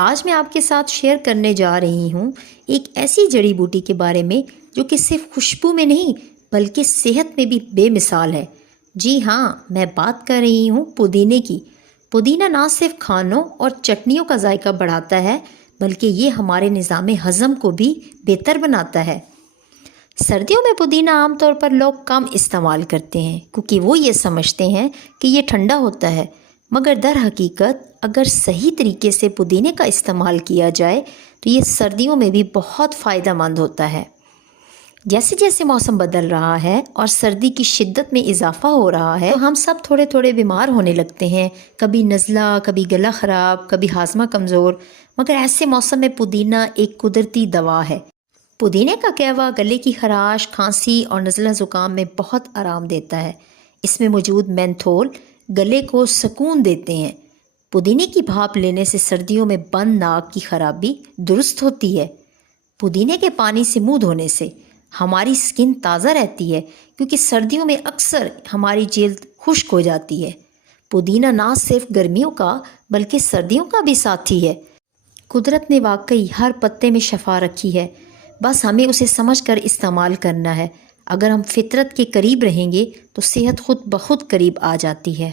آج میں آپ کے ساتھ شیئر کرنے جا رہی ہوں ایک ایسی جڑی بوٹی کے بارے میں جو کہ صرف خوشبو میں نہیں بلکہ صحت میں بھی بے مثال ہے۔ جی ہاں، میں بات کر رہی ہوں پودینے کی۔ پودینہ نہ صرف کھانوں اور چٹنیوں کا ذائقہ بڑھاتا ہے بلکہ یہ ہمارے نظام ہضم کو بھی بہتر بناتا ہے۔ سردیوں میں پودینہ عام طور پر لوگ کم استعمال کرتے ہیں کیونکہ وہ یہ سمجھتے ہیں کہ یہ ٹھنڈا ہوتا ہے، مگر در حقیقت اگر صحیح طریقے سے پودینے کا استعمال کیا جائے تو یہ سردیوں میں بھی بہت فائدہ مند ہوتا ہے۔ جیسے جیسے موسم بدل رہا ہے اور سردی کی شدت میں اضافہ ہو رہا ہے تو ہم سب تھوڑے تھوڑے بیمار ہونے لگتے ہیں، کبھی نزلہ، کبھی گلا خراب، کبھی ہاضمہ کمزور، مگر ایسے موسم میں پودینہ ایک قدرتی دوا ہے۔ پودینے کا قہوہ گلے کی خراش، کھانسی اور نزلہ زکام میں بہت آرام دیتا ہے۔ اس میں موجود مینتھول گلے کو سکون دیتے ہیں۔ پودینے کی بھاپ لینے سے سردیوں میں بند ناک کی خرابی درست ہوتی ہے۔ پودینے کے پانی سے منہ دھونے سے ہماری سکن تازہ رہتی ہے کیونکہ سردیوں میں اکثر ہماری جلد خشک ہو جاتی ہے۔ پودینہ نہ صرف گرمیوں کا بلکہ سردیوں کا بھی ساتھی ہے۔ قدرت نے واقعی ہر پتے میں شفا رکھی ہے، بس ہمیں اسے سمجھ کر استعمال کرنا ہے۔ اگر ہم فطرت کے قریب رہیں گے تو صحت خود بخود قریب آ جاتی ہے۔